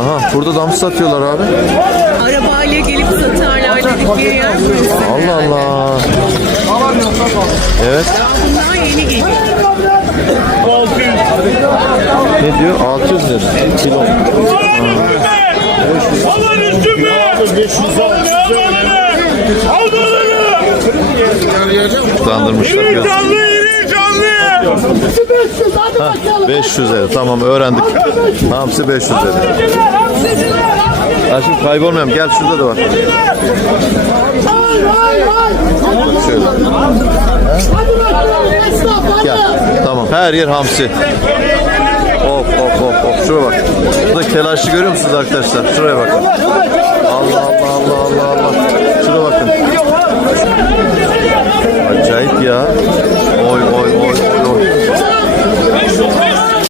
Aha burada da hamsi satıyorlar abi. Arabayla gelip satarlar dedikleri yer burası. Allah Allah. Evet. Bunlar yeni geliyor. Ne diyor? 600 lira. Kilo. Alın üstümü! Al balını! Kutlandırmışlar. İri Hah, 500 lira. Tamam öğrendik. Hamsi 500 lira. Ha şimdi kaybolmayalım. Gel şurada da var. Şöyle. Gel. Tamam. Her yer hamsi. Of of of of. Şuraya bak. Burada telaşlı görüyor musunuz arkadaşlar? Şuraya bakın. Allah Allah Allah Allah Allah. Şuraya bakın. Acayip ya.